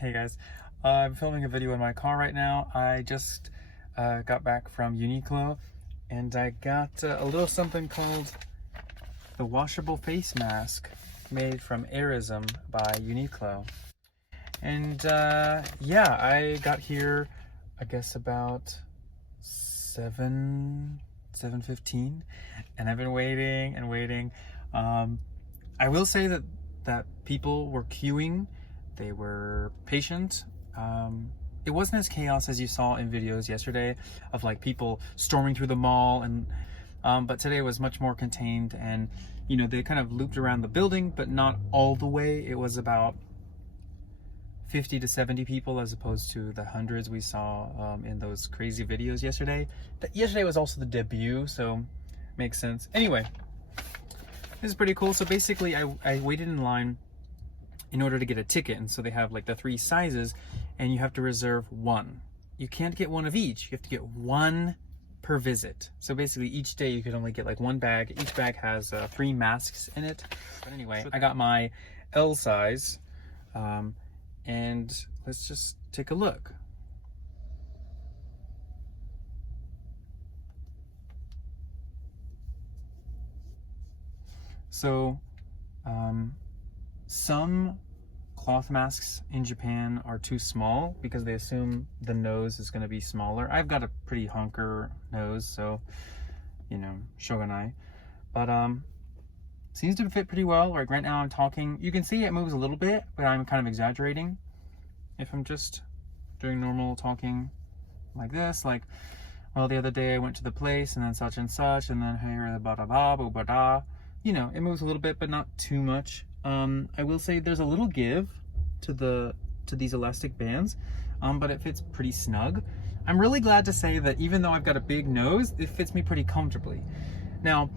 Hey guys, I'm filming a video in my car right now. I just got back from Uniqlo and I got a little something called the washable face mask made from Airism by Uniqlo. And yeah, I got here I guess about 7:15 and I've been waiting and waiting. I will say that people were queuing. They were patient. It wasn't as chaos as you saw in videos yesterday of like people storming through the mall, and but today was much more contained, and you know, they kind of looped around the building, but not all the way. It was about 50 to 70 people as opposed to the hundreds we saw in those crazy videos yesterday. Yesterday was also the debut, so makes sense. Anyway, this is pretty cool. So basically I waited in line in order to get a ticket, and so they have like the 3 sizes and you have to reserve one. You can't get one of each. You have to get one per visit. So basically each day you could only get like one bag. Each bag has 3 masks in it. But anyway, I got my L size and let's just take a look. So some cloth masks in Japan are too small because they assume the nose is going to be smaller. I've got a pretty honker nose, so you know, shogunai. But seems to fit pretty well. Like right now I'm talking, you can see it moves a little bit, but I'm kind of exaggerating. If I'm just doing normal talking like this, like, well, the other day I went to the place and then such and such, and then here the ba-da-ba, you know, it moves a little bit, but not too much. I will say there's a little give to these elastic bands, but it fits pretty snug. I'm really glad to say that even though I've got a big nose, it fits me pretty comfortably. Now,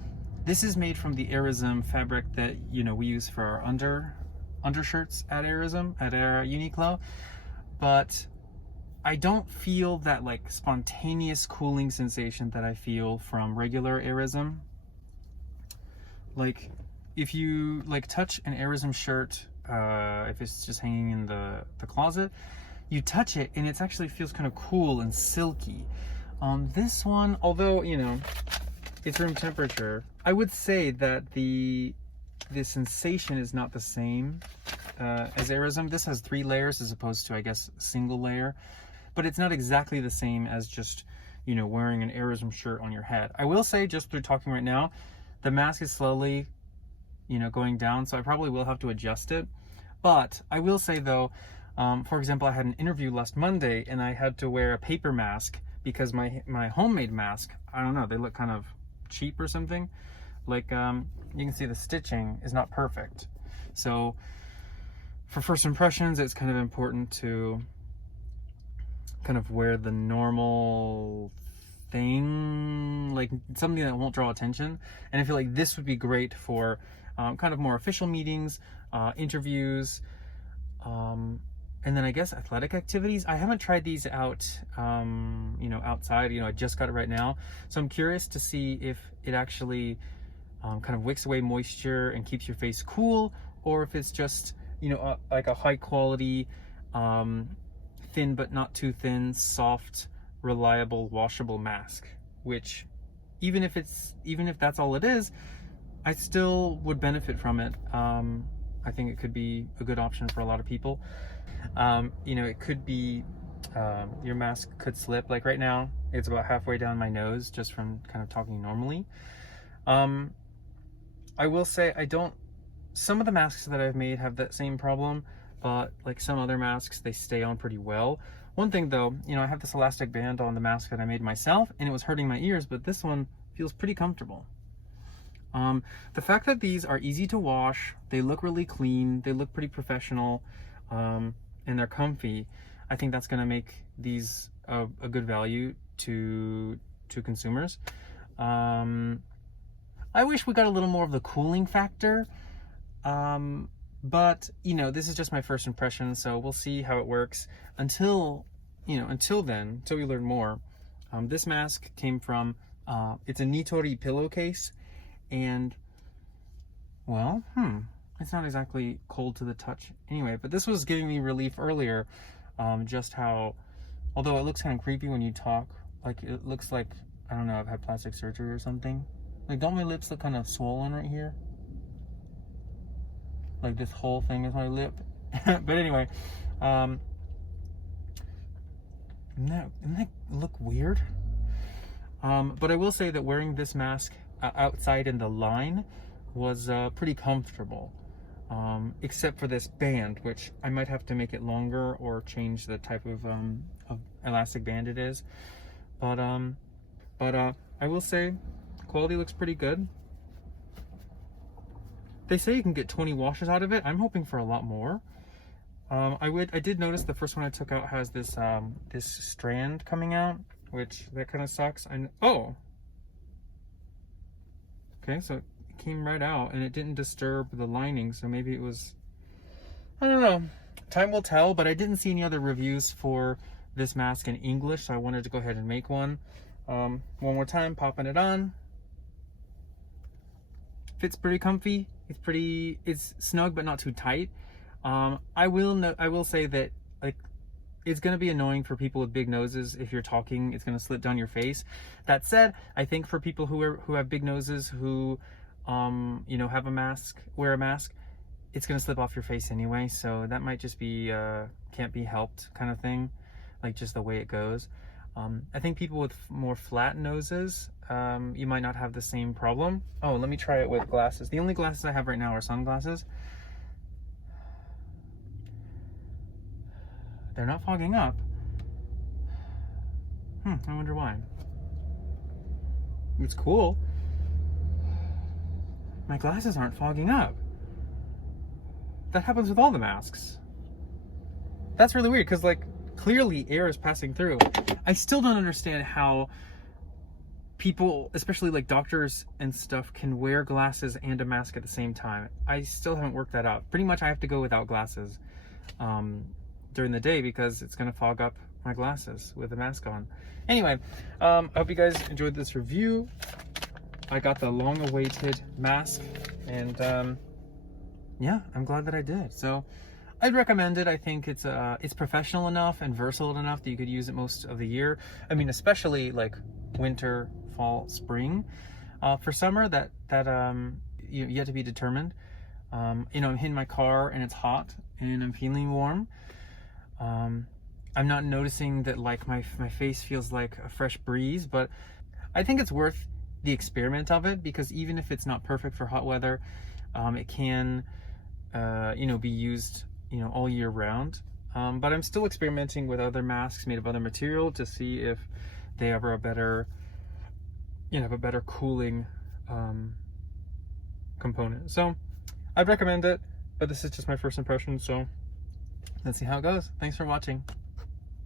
this is made from the Airism fabric that, you know, we use for our undershirts at Airism, at our Uniqlo, but I don't feel that like spontaneous cooling sensation that I feel from regular Airism. Like, if you like touch an Airism shirt, if it's just hanging in the closet, you touch it and it actually feels kind of cool and silky. This one, although, you know, it's room temperature, I would say that the sensation is not the same as Airism. This has 3 layers as opposed to, I guess, a single layer, but it's not exactly the same as just, you know, wearing an Airism shirt on your head. I will say, just through talking right now, the mask is slowly, you know, going down, so I probably will have to adjust it. But I will say though, for example, I had an interview last Monday and I had to wear a paper mask because my homemade mask, I don't know, they look kind of cheap or something. Like, you can see the stitching is not perfect. So for first impressions, it's kind of important to kind of wear the normal thing, like something that won't draw attention. And I feel like this would be great for kind of more official meetings, interviews, and then I guess athletic activities. I haven't tried these out, you know, outside. You know, I just got it right now, so I'm curious to see if it actually kind of wicks away moisture and keeps your face cool, or if it's just, you know, like a high quality, thin but not too thin, soft, reliable, washable mask. Which, even if that's all it is, I still would benefit from it. I think it could be a good option for a lot of people. You know, it could be, your mask could slip. Like right now, it's about halfway down my nose just from kind of talking normally. I will say some of the masks that I've made have that same problem, but like some other masks, they stay on pretty well. One thing though, you know, I have this elastic band on the mask that I made myself and it was hurting my ears, but this one feels pretty comfortable. The fact that these are easy to wash, they look really clean, they look pretty professional, and they're comfy, I think that's going to make these a good value to consumers. I wish we got a little more of the cooling factor, but you know, this is just my first impression, so we'll see how it works until then, until we learn more. This mask came from, it's a Nitori pillowcase, and well, it's not exactly cold to the touch anyway, but this was giving me relief earlier. Just how, although it looks kind of creepy when you talk, like it looks like, I don't know, I've had plastic surgery or something. Like, don't my lips look kind of swollen right here? Like this whole thing is my lip. But anyway, doesn't that look weird? But I will say that wearing this mask outside in the line was pretty comfortable. Except for this band, which I might have to make it longer or change the type of elastic band it is. But I will say quality looks pretty good. They say you can get 20 washes out of it. I'm hoping for a lot more. I did notice the first one I took out has this this strand coming out, which that kind of sucks. Oh, okay, so it came right out and it didn't disturb the lining, so maybe it was, I don't know, time will tell. But I didn't see any other reviews for this mask in English, so I wanted to go ahead and make one. One more time, popping it on. Fits pretty comfy. It's snug but not too tight. I will say that, like, it's going to be annoying for people with big noses. If you're talking, it's going to slip down your face. That said, I think for people who have big noses, who you know, wear a mask, it's going to slip off your face anyway, so that might just be can't be helped kind of thing, like just the way it goes. I think people with more flat noses, you might not have the same problem. Oh, let me try it with glasses. The only glasses I have right now are sunglasses. They're not fogging up. I wonder why. It's cool. My glasses aren't fogging up. That happens with all the masks. That's really weird, because, like, clearly air is passing through. I still don't understand how people, especially like doctors and stuff, can wear glasses and a mask at the same time. I still haven't worked that out. Pretty much I have to go without glasses during the day, because it's going to fog up my glasses with a mask on. Anyway, I hope you guys enjoyed this review. I got the long-awaited mask, and yeah, I'm glad that I did. So I'd recommend it. I think it's professional enough and versatile enough that you could use it most of the year. I mean, especially like winter, fall, spring. For summer, that yet to be determined. You know, I'm in my car and it's hot and I'm feeling warm. I'm not noticing that, like, my face feels like a fresh breeze, but I think it's worth the experiment of it, because even if it's not perfect for hot weather, it can you know, be used, you know, all year round. But I'm still experimenting with other masks made of other material to see if they have a better, you know, have a better cooling component. So I'd recommend it, but this is just my first impression, so let's see how it goes. Thanks for watching.